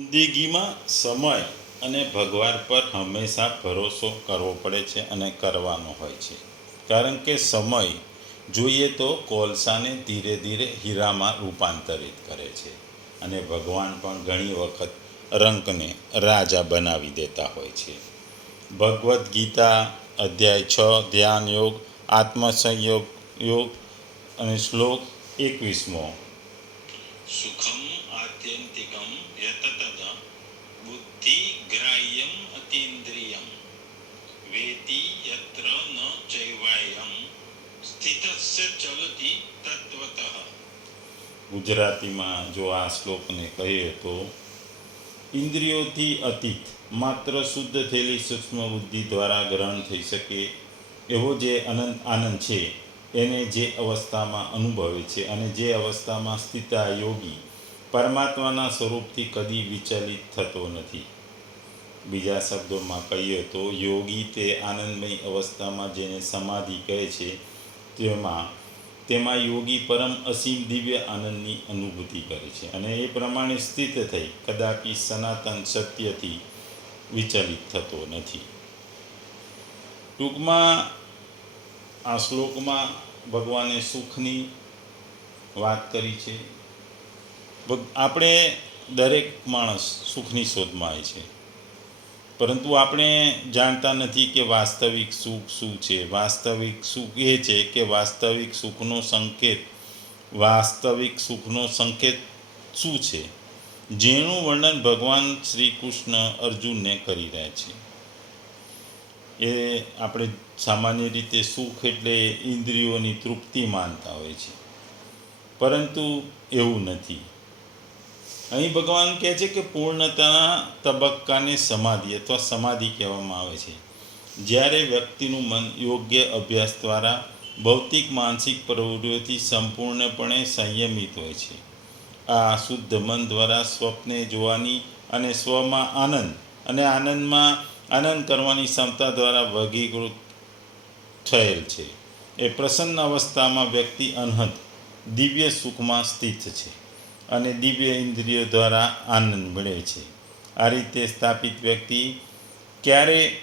જિંદગીમાં સમય અને ભગવાન પર હંમેશા ભરોસો કરવો પડે છે અને કરવાનો હોય છે. કારણ કે સમય જોઈએ તો કોલસાને ધીરે ધીરે હીરામાં રૂપાંતરિત કરે છે અને ભગવાન પણ ઘણી વખત રંકને રાજા બનાવી દેતા હોય છે. ભગવદ્ ગીતા, અધ્યાય છ, ધ્યાન યોગ, આત્મસંયોગ યોગ અને શ્લોક એકવીસમો. સુખમ આત્યંતિકમ યતત બુદ્ધિ ગ્રાહ્યમ અતીન્દ્રિયમ વેતી યત્ર ન ચૈવાયમ સ્થિતસ્ય ચલતિ તત્વતઃ ગુજરાતીમાં જો આ શ્લોકને કહીએ તો, ઇન્દ્રિયોથી અતીત, માત્ર શુદ્ધ થયેલી સૂક્ષ્મ બુદ્ધિ દ્વારા ગ્રહણ થઈ શકે, એવો જે અનંત આનંદ છે, એને જે અવસ્થામાં અનુભવે છે અને જે અવસ્થામાં સ્થિત યોગી પરમાત્માના સ્વરૂપથી કદી વિચલિત થતો નથી. બીજા શબ્દોમાં કહીએ તો યોગી તે આનંદમય અવસ્થામાં જેને સમાધિ કહે છે, તેમાં તેમાં યોગી પરમ અસીમ દિવ્ય આનંદની અનુભૂતિ કરે છે અને એ પ્રમાણે સ્થિત થઈ કદાપી સનાતન સત્યથી વિચલિત થતો નથી. ટૂંકમાં આ શ્લોકમાં ભગવાને સુખની વાત કરી છે. આપણે દરેક માણસ સુખની શોધમાં આવે છે પરંતુ આપણે જાણતા નથી કે વાસ્તવિક સુખ શું છે. વાસ્તવિક સુખ એ છે કે વાસ્તવિક સુખનો સંકેત, વાસ્તવિક સુખનો સંકેત શું છે? જેનું વર્ણન ભગવાન શ્રી કૃષ્ણ અર્જુનને કરી રહ્યા છે. એ આપણે સામાન્ય રીતે સુખ એટલે ઇન્દ્રિયોની તૃપ્તિ માનતા હોય છે. પરંતુ એવું નથી. અહીં ભગવાન કહે છે કે પૂર્ણતાના તબક્કાને સમાધિ અથવા સમાધિ કહેવામાં આવે છે. જ્યારે વ્યક્તિનું મન યોગ્ય અભ્યાસ દ્વારા ભૌતિક, માનસિક પ્રવૃત્તિઓથી સંપૂર્ણપણે સંયમિત હોય છે. આ શુદ્ધ મન દ્વારા સ્વપ્ને જોવાની અને સ્વમાં આનંદ અને આનંદમાં આનંદ કરવાની ક્ષમતા દ્વારા વર્ગીકૃત થયેલ છે. એ પ્રસન્ન અવસ્થામાં વ્યક્તિ અનહદ, દિવ્ય સુખમાં સ્થિત છે. અને દિવ્ય ઇન્દ્રિયો દ્વારા આનંદ મળે છે. આ રીતે સ્થાપિત વ્યક્તિ ક્યારે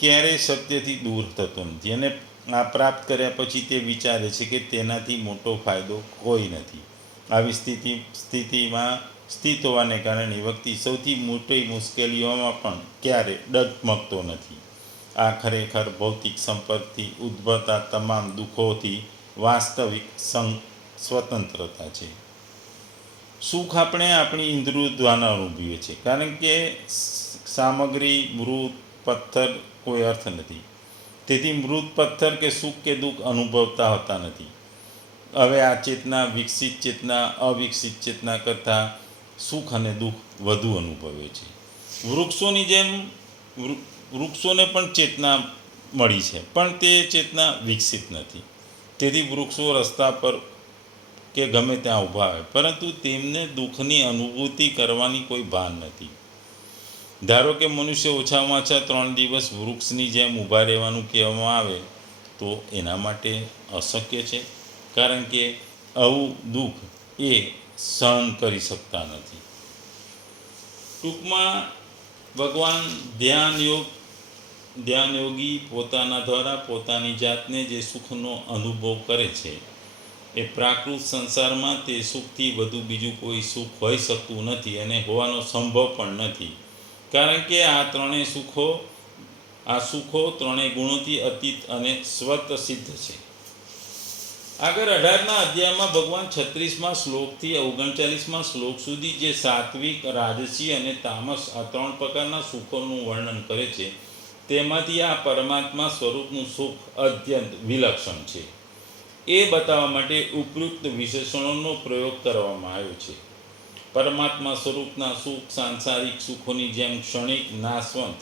ક્યારેય સત્યથી દૂર થતો નથી અને આ પ્રાપ્ત કર્યા પછી તે વિચારે છે કે તેનાથી મોટો ફાયદો કોઈ નથી. આવી સ્થિતિ સ્થિતિમાં સ્થિત હોવાને કારણે વ્યક્તિ સૌથી મોટી મુશ્કેલીઓમાં પણ ક્યારે ડગમગતો નથી. આ ખરેખર ભૌતિક સંપર્કથી ઉદ્ભવતા તમામ દુઃખોથી વાસ્તવિક સ્વતંત્રતા છે સુખ આપણે આપણી ઇન્દ્રિયો દ્વારા અનુભવીએ છીએ. કારણ કે સામગ્રી, મૃત, પથ્થર કોઈ અર્થ નથી. તેથી મૃત, પથ્થર કે સુખ કે દુઃખ અનુભવતા હોતા નથી. હવે આ ચેતના વિકસિત ચેતના, અવિકસિત ચેતના કરતાં સુખ અને દુઃખ વધુ અનુભવે છે. વૃક્ષોની જેમ વૃક્ષોને પણ ચેતના મળી છે. પણ તે ચેતના વિકસિત નથી. તેથી વૃક્ષો રસ્તા પર કે ગમે ત્યાં ઊભા હોય. પરંતુ તેમને દુઃખની અનુભૂતિ કરવાની કોઈ ભાન નથી. ધારો કે મનુષ્ય ઓછામાં ઓછા ત્રણ દિવસ વૃક્ષની જેમ ઊભા રહેવાનું કહેવામાં આવે, તો એના માટે અશક્ય છે? કારણ કે આવું દુઃખ એ સહન કરી શકતા નથી. ટૂંકમાં, ભગવાન ધ્યાન યોગ ધ્યાન યોગી પોતાના દ્વારા પોતાની જાતને જે સુખનો અનુભવ કરે છે એ પ્રાકૃત સંસારમાં તે સુખથી વધુ બીજું કોઈ સુખ હોઈ શકતું નથી અને હોવાનો સંભવ પણ નથી. કારણ કે આ ત્રણેય સુખો, આ સુખો ત્રણેય ગુણોથી અતીત અને સ્વત સિદ્ધ છે. આગળ અઢારના અધ્યાયમાં ભગવાન છત્રીસમાં શ્લોકથી ઓગણચાલીસમાં શ્લોક સુધી જે સાત્વિક, રાજસી અને તામસ આ ત્રણ પ્રકારના સુખોનું વર્ણન કરે છે, તેમાંથી આ પરમાત્મા સ્વરૂપનું સુખ અત્યંત વિલક્ષણ છે. એ બતાવવા માટે ઉપયુક્ત વિશેષણોનો પ્રયોગ કરવામાં આવ્યો છે. પરમાત્મા સ્વરૂપના સુખ, સાંસારિક સુખોની જેમ ક્ષણિક નાશવંત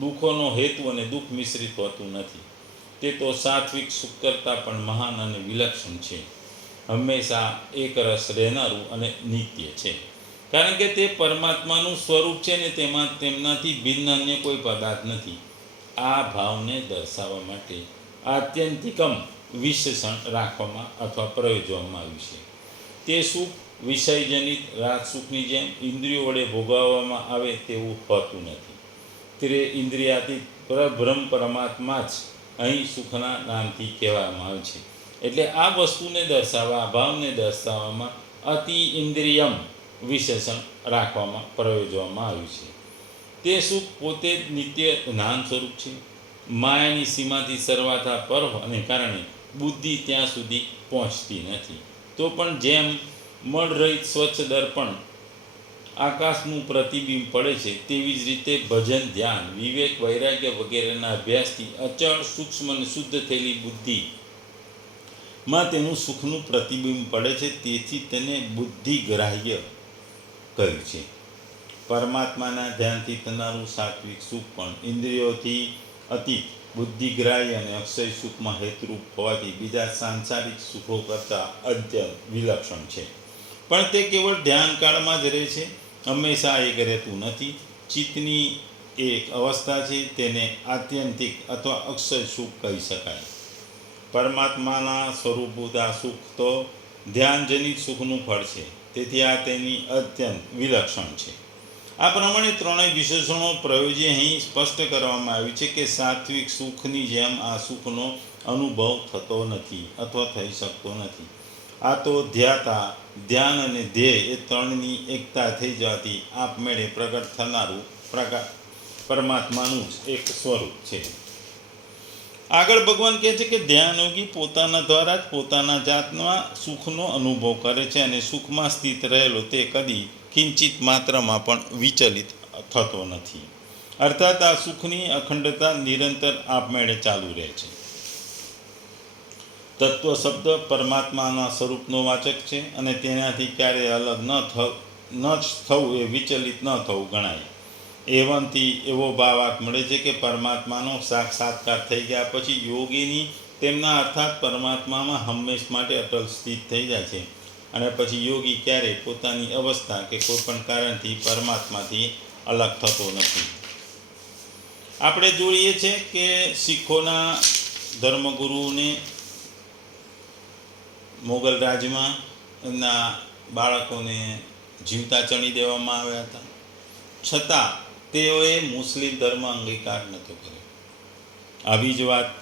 દુઃખોનો હેતુ અને દુઃખ મિશ્રિત હોતું નથી. તે તો સાત્વિક સુખ કરતાં પણ મહાન અને વિલક્ષણ છે. હંમેશા એકરસ રહેનારું અને નિત્ય છે. કારણ કે તે પરમાત્માનું સ્વરૂપ છે ને તેમાં તેમનાથી ભિન્ન અન્ય કોઈ પદાર્થ નથી. આ ભાવને દર્શાવવા માટે આત્યંતિકમ વિશેષણ રાખવામાં અથવા પ્રયોજવામાં આવ્યું છે. તે સુખ વિષયજનિત રાજસુખની જેમ ઇન્દ્રિયો વડે ભોગવવામાં આવે તેવું હોતું નથી. તે ઇન્દ્રિયાતીત પરબ્રહ્મ પરમાત્મા જ અહીં સુખના નામથી કહેવામાં આવે છે. એટલે આ વસ્તુને દર્શાવવા ભાવને દર્શાવવામાં અતિ ઇન્દ્રિયમ વિશેષણ રાખવામાં, પ્રયોજવામાં આવ્યું છે. તે સુખ પોતે જ નિત્ય જ્ઞાન સ્વરૂપ છે. માયાની સીમાથી સર્વાથા પર્વ અને કારણે બુદ્ધિ ત્યાં સુધી પહોંચતી નથી. તો પણ જેમ મળરહિત સ્વચ્છ દર્પણ આકાશનું પ્રતિબિંબ પડે છે, તેવી જ રીતે ભજન, ધ્યાન, વિવેક, વૈરાગ્ય વગેરેના અભ્યાસથી અચળ, સૂક્ષ્મ અને શુદ્ધ થયેલી બુદ્ધિ માં તેનું સુખનું પ્રતિબિંબ પડે છે, તેથી તેને બુદ્ધિગ્રાહ્ય કહ્યું છે. પરમાત્માના ધ્યાનથી થનારું સાત્વિક સુખ પણ ઇન્દ્રિયોથી અતીત બુદ્ધિગ્રાહ્ય અને અક્ષય સુખમાં હેતુરૂપ હોવાથી બીજા સાંસારિક સુખો કરતાં અત્યંત વિલક્ષણ છે. પણ તે કેવળ ધ્યાનકાળમાં જ રહે છે. હંમેશા એક રહેતું નથી. ચિત્તની એક અવસ્થા છે. તેને આત્યંતિક અથવા અક્ષય સુખ કહી શકાય. પરમાત્માના સ્વરૂપભૂત આ સુખ તો ધ્યાનજનિત સુખનું ફળ છે. તેથી આ તેની અત્યંત વિલક્ષણ છે. આ પ્રમાણે ત્રણેય વિશેષણો પ્રયોજી અહીં સ્પષ્ટ કરવામાં આવ્યું છે કે સાત્વિક સુખની જેમ આ સુખનો અનુભવ થતો નથી અથવા થઈ શકતો નથી. આ તો ધ્યાતા, ધ્યાન અને ધ્યેય એ ત્રણની એકતા થઈ જવાથી આપમેળે પ્રગટ થનારું પ્રકા પરમાત્માનું જ એક સ્વરૂપ છે. આગળ ભગવાન કહે છે કે ધ્યાનયોગી પોતાના દ્વારા જ પોતાના જાતમાં સુખનો અનુભવ કરે છે અને સુખમાં સ્થિત રહેલો તે કદી કિંચિત માત્રામાં પણ વિચલિત થતો નથી. અર્થાત આ સુખની અખંડતા નિરંતર આપમેળે ચાલુ રહે છે. તત્વ શબ્દ પરમાત્માના સ્વરૂપનો વાચક છે અને તેનાથી ક્યારેય અલગ ન થ ન જ થવું એ વિચલિત ન થવું ગણાય. એવંથી એવો ભાવાર્થ મળે છે કે પરમાત્માનો સાક્ષાત્કાર થઈ ગયા પછી યોગીની તેમના અર્થાત પરમાત્મામાં હંમેશ માટે અટલ સ્થિત થઈ જાય છે. અને પછી યોગી ક્યારેય પોતાની અવસ્થા કે કોઈ પણ કારણથી પરમાત્માથી અલગ થતો નથી. આપણે જોઈએ છે કે શીખોના ધર્મગુરુને મોગલ રાજમાં એમના બાળકોને જીવતા ચણી દેવામાં આવ્યા હતા. છતાં તેઓએ મુસ્લિમ ધર્મ અંગીકાર નહોતો કર્યો. આવી જ વાત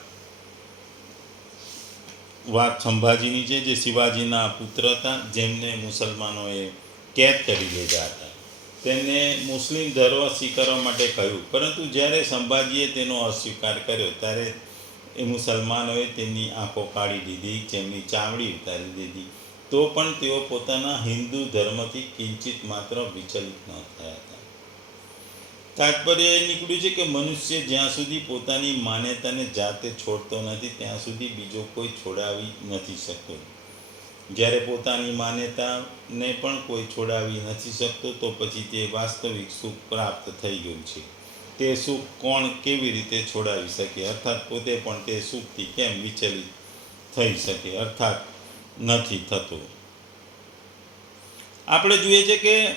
વાત સંભાજીની છે, જે શિવાજીના પુત્ર હતા, જેમને મુસલમાનોએ કેદ કરી લીધા હતા. તેમને મુસ્લિમ ધર્મ સ્વીકારવા માટે કહ્યું. પરંતુ જ્યારે સંભાજીએ તેનો અસ્વીકાર કર્યો, ત્યારે એ મુસલમાનોએ તેમની આંખો કાઢી દીધી, જેમની ચામડી ઉતારી દીધી. તો પણ તેઓ પોતાના હિન્દુ ધર્મથી કિંચિત માત્ર વિચલિત ન થયા હતા. તાત્પર્ય એ નીકળ્યું છે કે મનુષ્ય જ્યાં સુધી પોતાની માન્યતાને જાતે છોડતો નથી, ત્યાં સુધી બીજો કોઈ છોડાવી નથી શકતો. જ્યારે પોતાની માન્યતાને પણ કોઈ છોડાવી નથી શકતો, તો પછી તે વાસ્તવિક સુખ પ્રાપ્ત થઈ ગયું છે. તે સુખ કોણ કેવી રીતે છોડાવી શકે? અર્થાત પોતે પણ તે સુખથી કેમ વિચલિત થઈ શકે? અર્થાત નથી થતો. આપણે જોઈએ છે કે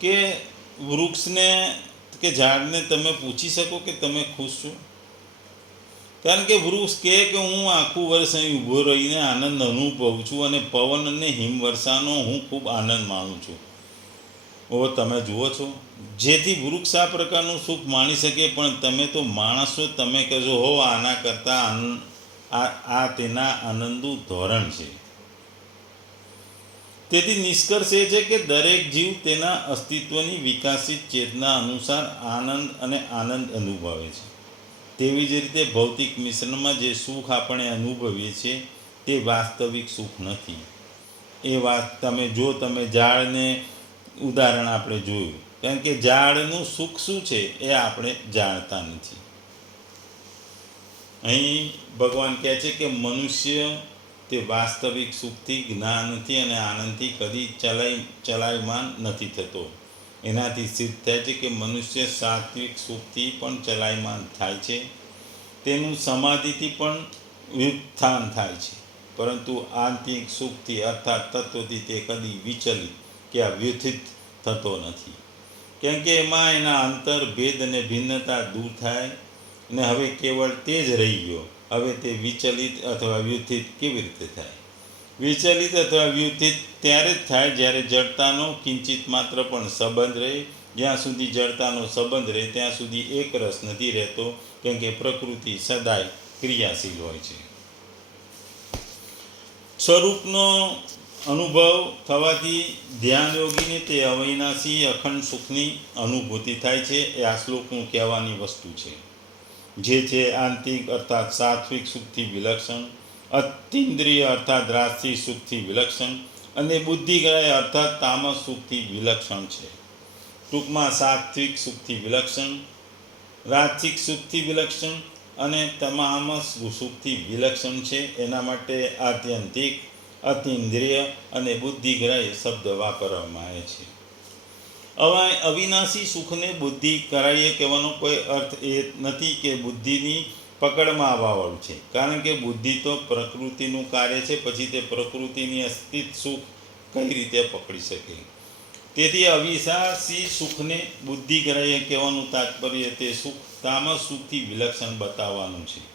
કે વૃક્ષને કે ઝાડને તમે પૂછી શકો કે તમે ખુશ છો? કારણ કે વૃક્ષ કહે કે હું આખું વર્ષ અહીં ઊભો રહીને આનંદ અનુભવું છું અને પવન અને હિમવર્ષાનો હું ખૂબ આનંદ માણું છું. ઓ તમે જુઓ છો. જેથી વૃક્ષ આ પ્રકારનું સુખ માણી શકે, પણ તમે તો માણસો તમે કહેશો હો આના કરતાં આ તેના આનંદનું ધોરણ છે. તેથી નિષ્કર્ષ એ છે કે દરેક જીવ તેના અસ્તિત્વની વિકાસિત ચેતના અનુસાર આનંદ અને આનંદ અનુભવે છે. તેવી જ રીતે ભૌતિક મિશ્રણમાં જે સુખ આપણે અનુભવીએ છીએ, તે વાસ્તવિક સુખ નથી. એ વાત તમે જો તમે ઝાડને ઉદાહરણ આપણે જોયું, કારણ કે ઝાડનું સુખ શું છે એ આપણે જાણતા નથી. અહીં ભગવાન કહે છે કે મનુષ્ય તે વાસ્તવિક સુખથી, જ્ઞાનથી અને આનંદથી કદી ચલાય, ચલાયમાન નથી થતો. એનાથી સિદ્ધ થાય છે કે મનુષ્ય સાત્વિક સુખથી પણ ચલાયમાન થાય છે. તેનું સમાધિથી પણ વ્યુત્થાન થાય છે. પરંતુ આંતરિક સુખથી અર્થાત તત્વથી તે કદી વિચલિત કે વ્યથિત થતો નથી. કેમ કે એમાં એના અંતર ભેદ અને ભિન્નતા દૂર થાય ને હવે કેવળ તે જ રહી ગયો. હવે તે વિચલિત અથવા વ્યથિત કેવી રીતે થાય? વિચલિત અથવા વ્યુથિત ત્યારે જ થાય જ્યારે જડતાનો કિંચિત માત્ર પણ સંબંધ રહે. જ્યાં સુધી જડતાનો સંબંધ રહે, ત્યાં સુધી એક રસ નથી રહેતો, કેમ કે પ્રકૃતિ સદાય ક્રિયાશીલ હોય છે. સ્વરૂપનો અનુભવ થવાથી ધ્યાન યોગીને તે અવિનાશી અખંડ સુખની અનુભૂતિ થાય છે. એ આ શ્લોકનું કહેવાની વસ્તુ છે. જે છે આંતિક અર્થાત સાત્વિક સુખથી વિલક્ષણ, અતિન્દ્રિય અર્થાત રાશિ સુખથી વિલક્ષણ અને બુદ્ધિગ્રહ અર્થાત તામસ સુખથી વિલક્ષણ છે. ટૂંકમાં સાત્વિક સુખથી વિલક્ષણ રાજસિક સુખથી વિલક્ષણ અને તમામ સુખથી વિલક્ષણ છે. એના માટે આત્યંતિક, અતિન્દ્રિય અને બુદ્ધિગ્રાહ્ય શબ્દ વાપરવામાં આવે છે. હવે અવિનાશી સુખને બુદ્ધિ કરાઈએ કહેવાનો કોઈ અર્થ એ નથી કે બુદ્ધિની પકડમાં આવવાવાળું છે. કારણ કે બુદ્ધિ તો પ્રકૃતિનું કાર્ય છે, પછી તે પ્રકૃતિની અસ્તિત્વ સુખ કઈ રીતે પકડી શકે? તેથી અવિનાશી સુખને બુદ્ધિ ગ્રાહ્ય કહેવાનું તાત્પર્ય તે સુખ તામસ સુખથી વિલક્ષણ બતાવવાનું છે.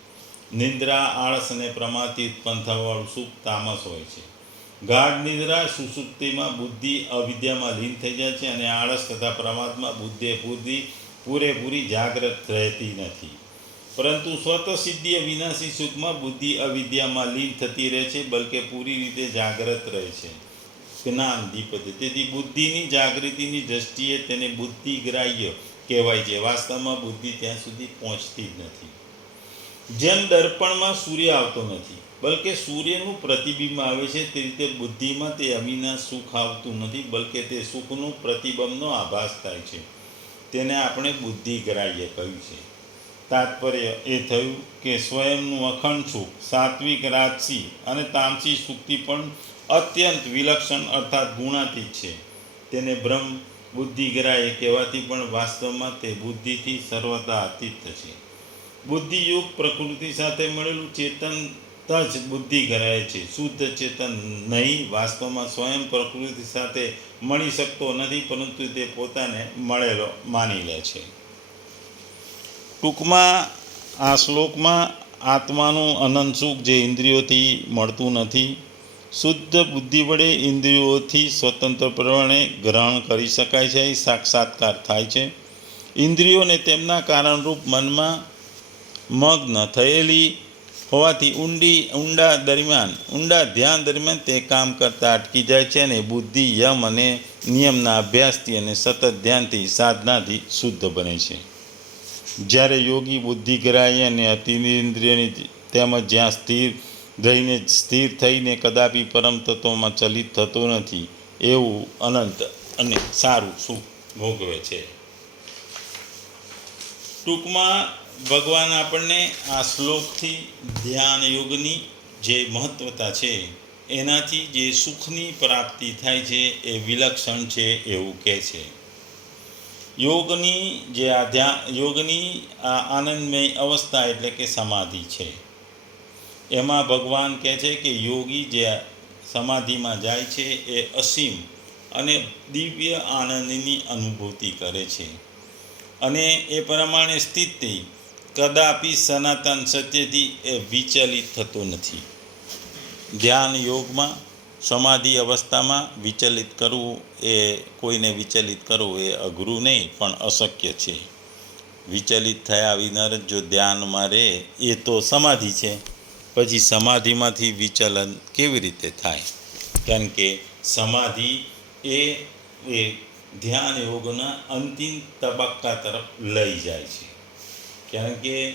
નિંદ્રા, આળસ અને પ્રમાદથી ઉત્પન્ન થવાવાળું સુખ તામસ હોય છે. ગાઢ નિદ્રા, સુસુપ્તિમાં બુદ્ધિ, અવિદ્યામાં લીન થઈ જાય છે અને આળસ તથા પ્રમાદમાં બુદ્ધિ પૂરતી, પૂરેપૂરી જાગ્રત રહેતી નથી. પરંતુ સ્વત સિદ્ધિ વિનાશી સુખમાં બુદ્ધિ, અવિદ્યામાં લીન થતી રહે છે, બલકે પૂરી રીતે જાગ્રત રહે છે. જ્ઞાન દીપતે તેથી બુદ્ધિની જાગૃતિની દ્રષ્ટિએ તેને બુદ્ધિગ્રાહ્ય કહેવાય છે. વાસ્તવમાં બુદ્ધિ ત્યાં સુધી પહોંચતી જ નથી. જેમ દર્પણમાં સૂર્ય આવતો નથી બલકે સૂર્યનું પ્રતિબિંબ આવે છે તે રીતે બુદ્ધિમાં તે અવિનાશ સુખ આવતું નથી, બલકે તે સુખનું પ્રતિબંબનો આભાસ થાય છે. તેને આપણે બુદ્ધિ ગ્રાહ્ય કહ્યું છે. તાત્પર્ય એ થયું કે સ્વયંનું અખંડ સુખ, સાત્વિક રાજસી અને તામસી સુખથી પણ અત્યંત વિલક્ષણ અર્થાત ગુણાતીત છે. તેને બ્રહ્મ બુદ્ધિગ્રાહ્ય કહેવાથી પણ વાસ્તવમાં તે બુદ્ધિથી સર્વતા અતીત છે. બુદ્ધિયુગ પ્રકૃતિ સાથે મળેલું ચેતન જ બુદ્ધિ કરાય છે. શુદ્ધ ચેતન નહીં, વાસ્તવમાં સ્વયં પ્રકૃતિ સાથે મળી શકતો નથી, પરંતુ તે પોતાને મળેલો માની લે છે. ટૂંકમાં આ શ્લોકમાં આત્માનું અનંત સુખ જે ઇન્દ્રિયોથી મળતું નથી. શુદ્ધ બુદ્ધિ વડે ઇન્દ્રિયોથી સ્વતંત્રપણે ગ્રહણ કરી શકાય છે સાક્ષાત્કાર થાય છે. ઇન્દ્રિયોને તેમના કારણરૂપ મનમાં મગ્ન થયેલી હોવાથી ઊંડી, ઊંડા દરમિયાન, ઊંડા ધ્યાન દરમિયાન તે કામ કરતાં અટકી જાય છે અને બુદ્ધિ, યમ અને નિયમના અભ્યાસથી અને સતત ધ્યાનથી, સાધનાથી શુદ્ધ બને છે. જ્યારે યોગી બુદ્ધિ ગ્રાહ્ય અને અતિન્દ્રિયની તેમજ જ્યાં સ્થિર રહીને સ્થિર થઈને કદાપી પરમ તત્વમાં ચલિત થતો નથી, એવું અનંત અને સારું સુખ ભોગવે છે. ટૂંકમાં ભગવાન આપણને આ શ્લોકથી ધ્યાન યોગની જે મહત્વતા છે, એનાથી જે સુખની પ્રાપ્તિ થાય છે, એ વિલક્ષણ છે એવું કહે છે. યોગની જે આ ધ્યાન યોગની આ આનંદમય અવસ્થા એટલે કે સમાધિ છે. એમાં ભગવાન કહે છે કે યોગી જે સમાધિમાં જાય છે, એ અસીમ અને દિવ્ય આનંદની અનુભૂતિ કરે છે. અને એ પ્રમાણે સ્થિતિ કદાપી સનાતન સત્યથી એ વિચલિત થતો નથી. ધ્યાન યોગમાં, સમાધિ અવસ્થામાં વિચલિત કરવું એ કોઈને વિચલિત કરવું એ અઘરું નહીં, પણ અશક્ય છે. વિચલિત થયા વિના જ ધ્યાનમાં રહે, એ તો સમાધિ છે. પછી સમાધિમાંથી વિચલન કેવી રીતે થાય? કારણ કે સમાધિ એ એ ધ્યાન યોગના અંતિમ તબક્કા તરફ લઈ જાય છે. કારણ કે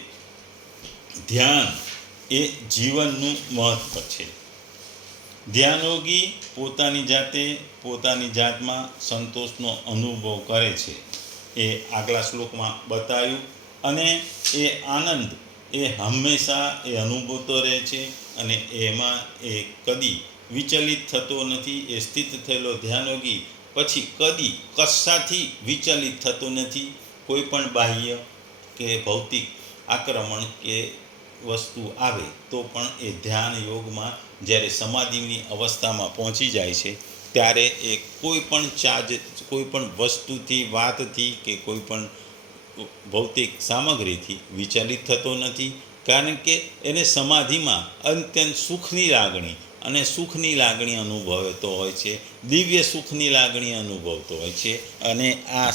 ધ્યાન એ જીવનનું મહત્ત્વ છે. ધ્યાનયોગી પોતાની જાતે પોતાની જાતમાં સંતોષનો અનુભવ કરે છે. એ આગલા શ્લોકમાં બતાવ્યું અને એ આનંદ એ હંમેશા એ અનુભવતો રહે છે અને એમાં એ કદી વિચલિત થતો નથી, એ સ્થિત થયેલો ધ્યાનયોગી પછી કદી કશાથી વિચલિત થતો નથી. કોઈ પણ બાહ્ય કે ભૌતિક આક્રમણ કે વસ્તુ આવે તો પણ એ ધ્યાન યોગમાં જ્યારે સમાધિની અવસ્થામાં પહોંચી જાય છે, ત્યારે એ કોઈ પણ ચાર્જ, કોઈ પણ વસ્તુથી, વાતથી કે કોઈ પણ ભૌતિક સામગ્રીથી વિચલિત થતો નથી. કારણ કે એને સમાધિમાં અત્યંત સુખની લાગણી અને સુખની લાગણી અનુભવતો હોય છે, દિવ્ય સુખની લાગણી અનુભવતો હોય છે અને આ